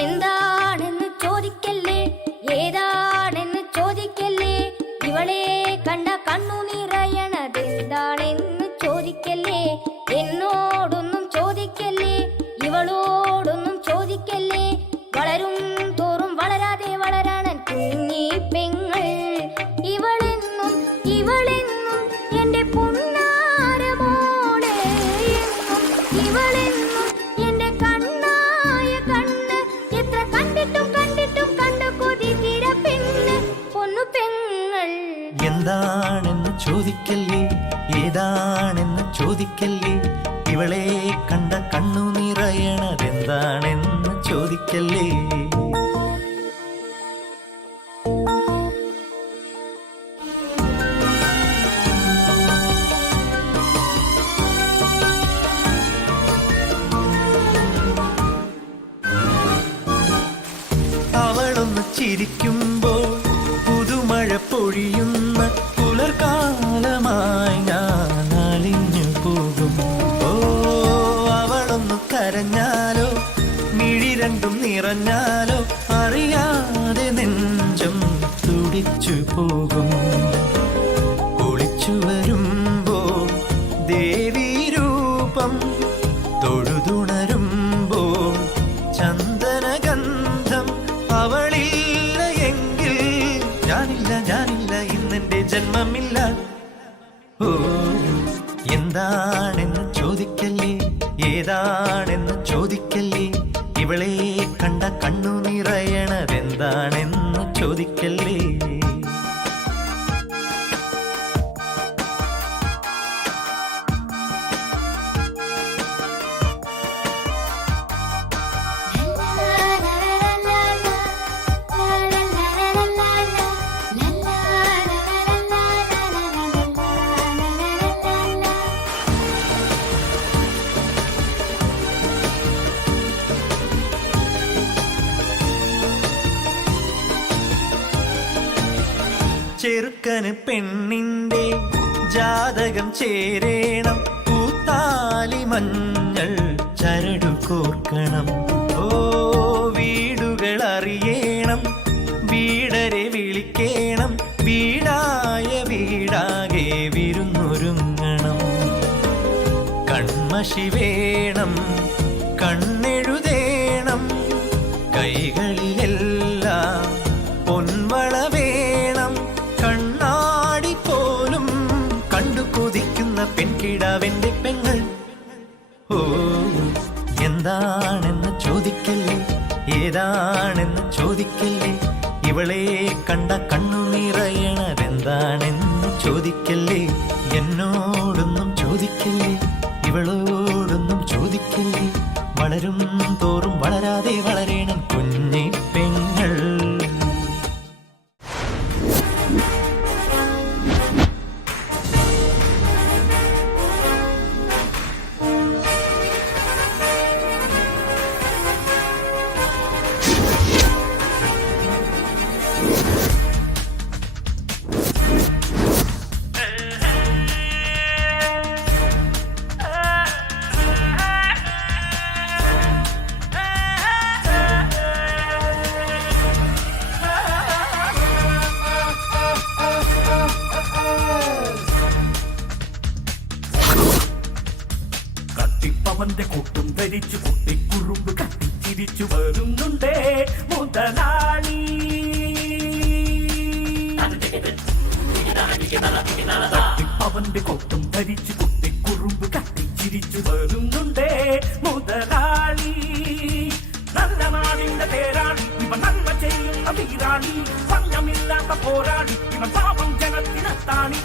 എന്താണെന്ന് ചോദിക്കല്ലേ, ഏതാണെന്ന് ചോദിക്കല്ലേ, ഇവളെ കണ്ട കണ്ണു നിറയണതെന്താണെന്ന് ചോദിക്കല്ലേ, എന്നോടൊന്നും ചോദിക്കല്ലേ, ഇവളോടൊന്നും ചോദിക്കല്ലേ, വളരും തോറും വളരാതെ വളരാണൻ കുഞ്ഞി പെങ്ങൾ. ഇവളെന്നും ഇവളെന്നും എന്റെ പൊന്നാരമോളെ, എന്നും ഇവളെന്നും എന്റെ കണ്ണായ കണ്ണ്, എത്ര കണ്ടിട്ടും കണ്ടിട്ടും കണ്ട കൊതി തീര പെണ്ണ് പൊന്നു പെങ്ങൾ. എന്താണെന്ന് ചോദിക്കല്ലേ, ഏതാണെന്ന് ചോദിക്കല്ലേ, ഇവളെ കണ്ട കണ്ണു നിറയണതെന്താണെന്ന് ചോദിക്കല്ലേ. അവളൊന്ന് ചിരിക്കുമ്പോൾ പുതുമഴ പൊഴിയുന്ന പുലർകാലമായി ഞാൻ അലിഞ്ഞു പോകും. ഓ, അവളൊന്നു കരഞ്ഞാലോ മിഴി രണ്ടും നിറഞ്ഞാലോ അറിയാതെ നെഞ്ചം തുടിച്ചു പോകും. ഒളിച്ചു വരുമ്പോൾ ദേവീ രൂപം, തൊഴുതുണരുമ്പോൾ ചന്ദനഗന്ധം, അവളില്ല എങ്കിൽ ഞാനില്ല, ഞാനില്ല, ഇന്നെന്റെ ജന്മമില്ല. ഓ, എന്താണെന്ന് ചോദിക്കല്ലേ, ഏതാണെന്ന് ചോദിക്കല്ലേ, ഇവളെ കണ്ട കണ്ണു നിറയണതെന്താണെന്ന് ചോദിക്കല്ലേ. ചെറുക്കന് പെണ്ണിന്റെ ജാതകം ചേരേണം, പൂത്താലി മഞ്ഞൾ ചരടു കോർക്കണം. ഓ, വീടുകൾ അറിയണം, വീടരെ വിളിക്കണം, വീടായ വീടാകെ വിരുന്നൊരുങ്ങണം. കൺമഷി വേണം, കണ്ണെഴുതേണം, കൈകളിലെല്ലാം പൊൻവള വേണം, കണ്ണാടി പോലും കണ്ടു കൊതിക്കുന്ന പെൺകിടാവെന്റെ പെങ്ങൾ. ഓ, എന്താണെന്ന് ചോദിക്കല്ലേ, ഏതാണെന്ന് ചോദിക്കല്ലേ, ഇവളെ കണ്ട കണ്ണു നിറയണതെന്താണെന്ന് ചോദിക്കല്ലേ. എന്നോടൊന്നും ചോദിക്കല്ലേ, ഇവളോടൊന്നും ചോദിക്കല്ലേ, വളരും തോറും വളരാതെ വളരണം കുഞ്ഞി പെങ്ങൾ. അവന്റെ കൂട്ടും ധരിച്ചു കുട്ടിക്കുറുമ്പ് കട്ടിച്ചിരിച്ചു വരുന്നുണ്ടേ മുതലാളി. അവന്റെ കൊട്ടും ധരിച്ചു കുട്ടിക്കുറുമ്പ് കട്ടിച്ചിരിച്ചു വരുന്നുണ്ടേ മുതലാളി. നല്ല നാടിന്റെ പേരാളി ഇവൻ, നന്മ ചെയ്യുന്ന വീരാളി, ഭംഗമില്ലാത്ത പോരാളി ഇവൻ, പാപം ജനത്തിനെത്താണി.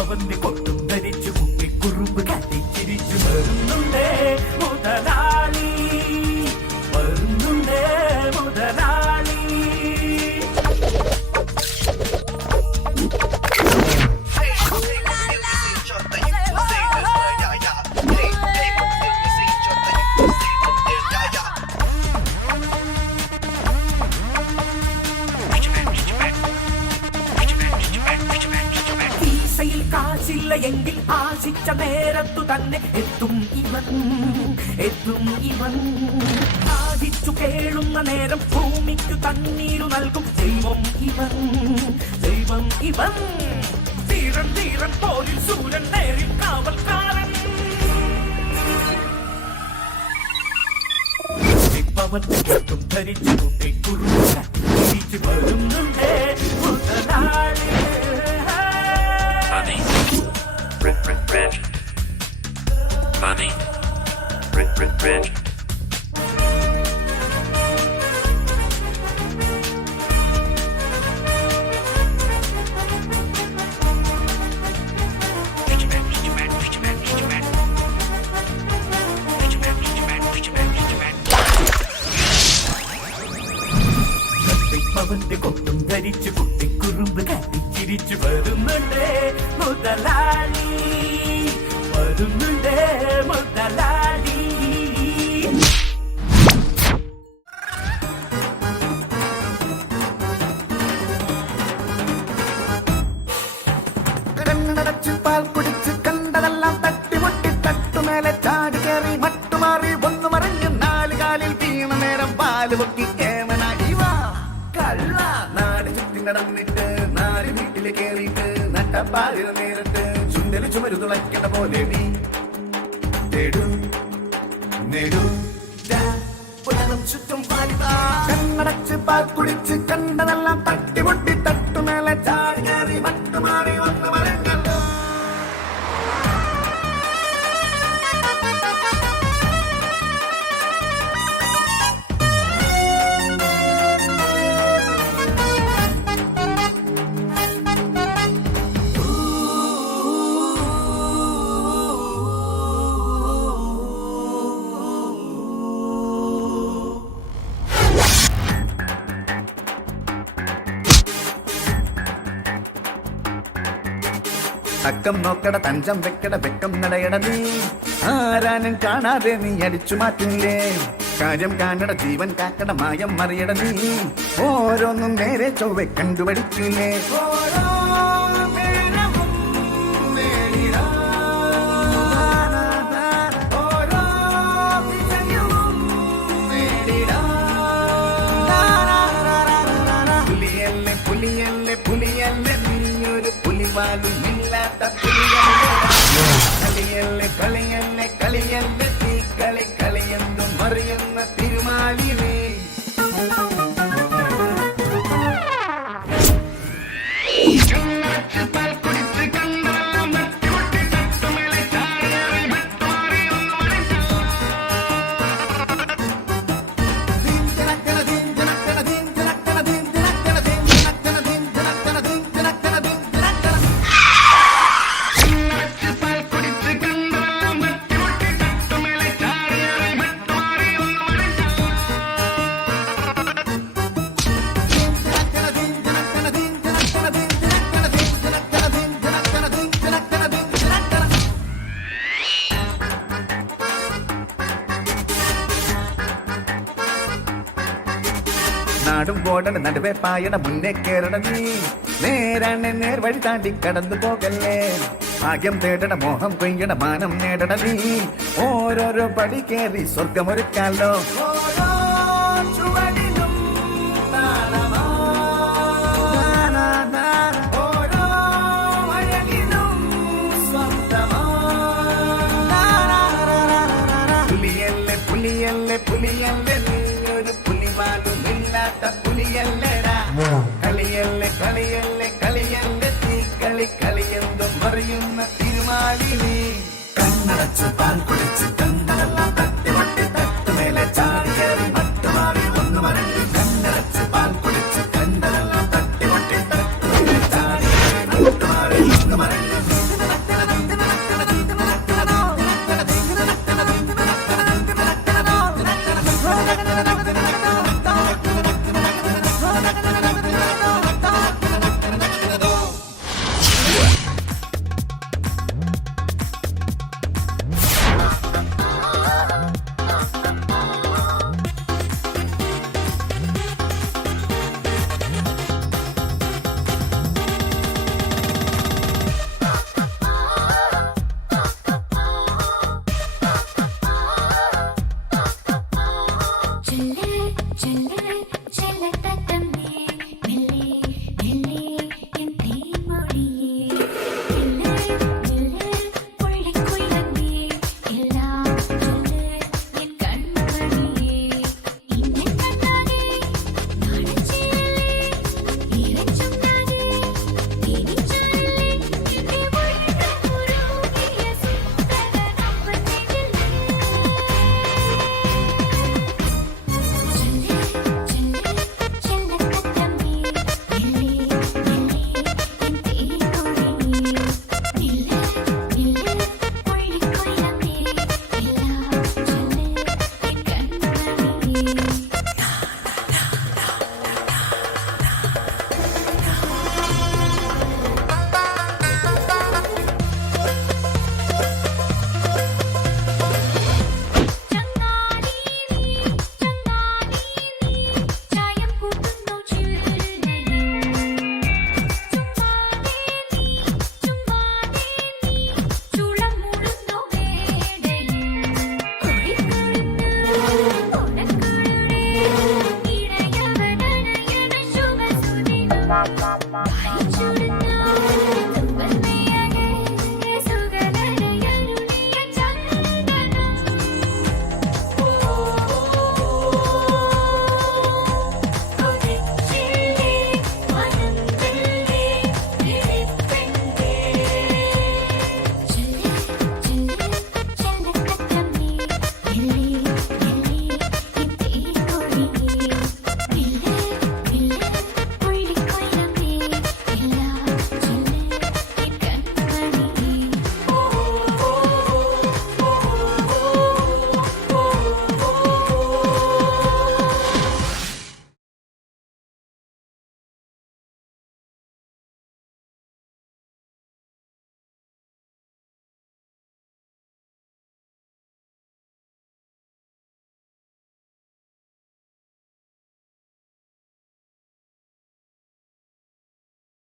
അവന്റെ കൊട്ടും ധരിച്ചു കുട്ടിക്കുറുമ്പ് കട്ടിച്ചിരിച്ചു വരുന്നുണ്ടേ മുതലാളി, വരുന്നുണ്ടേ മുതലാളി. കയ്യിൽ കാശില്ല എങ്കിൽ ആശിച്ച നേരത്തു തന്നെ എത്തും ഇവൻ ആശിച്ചു കേളുന്ന നേരം ഭൂമിക്കു തണ്ണീരു നൽകും ദൈവം ഇവൻ ധീരൻ പോലിൽ സൂര്യൻ നേരിൽ കാവൽക്കാരൻ പവന്റെ കൊട്ടും ധരിച്ചു കുട്ടിക്കുറിച്ചു വരുന്നുണ്ടേ മുതലാളി. Honey, Rich. Honey, Rich. പവന്റെ കൊട്ടും ധരിച്ചു കുട്ടിക്കുറുമ്പ് കത്തിച്ചിരിച്ചു വരുന്നുണ്ടേ മുതലാളി കണ്ണടച്ച് പാൽ കുടിച്ച് കണ്ടതെല്ലാം തട്ടിമുട്ടി തട്ടുമേലെ ചാടി കയറി മട്ടുമാറി ഒന്നു മറിഞ്ഞ് നാലുകാലിൽ വീണ നേരം പാല് പൊക്കി കേമനായി വാ കള്ള നാട് ചുറ്റി നടന്നിട്ട് നാല് വീട്ടില് കേറിയിട്ട് നട്ടപ്പാലിന് നേരിട്ട് ചുണ്ടല് ചുമരു തുളയ്ക്കണ പോലെ നീ നേടൂ ചുറ്റും പാലിതാ കണ്ണടച്ച് പാൽ കുടിച്ച് കണ്ടതെല്ലാം തട്ടിമുട്ടി തട്ടുമേലെ ചാടി കയറി മട്ടുമാറി ഒന്നു മറിഞ്ഞല്ലോ. തക്കം നോക്കട തഞ്ചം വെക്കട വെക്കം നടയട നീ ആരാനും കാണാതെ നീ അടിച്ചു മാറ്റില്ലേ കാര്യം കാണട ജീവൻ കാക്കട മായം മറിയട നീ ഓരോന്നും നേരെ ചൊവ്വെ കണ്ടുപഠിക്കില്ലേ പുലിയല്ലേ നീയൊരു പുലിവാലും കളിയല്ലേ തീ കളിയെന്നും മറിയുന്ന തിരുമാലിനെ നാടും പോടണ നടുവേ പായണ മുന്നേ കേറണ നീ നേരാണ് നേർ വഴി താണ്ടി കടന്നു പോകല്ലേ ഭാഗ്യം തേടണ മോഹം കൊയ്യണ മാനം നേടണ നീ ഓരോരോ പടി കേറി സ്വർഗമൊരുക്കാലോ പുലിയല്ലേ നീയൊരു പുലിവാലും ഇല്ലാത്ത പുലിയല്ലേടാ കളിയല്ലേ തീ കളിയെന്തും മറിയുന്ന തിരുമാലിനെ കണ്ണടച്ച് പാൽ കുടിച്ച് കണ്ടതെല്ലാം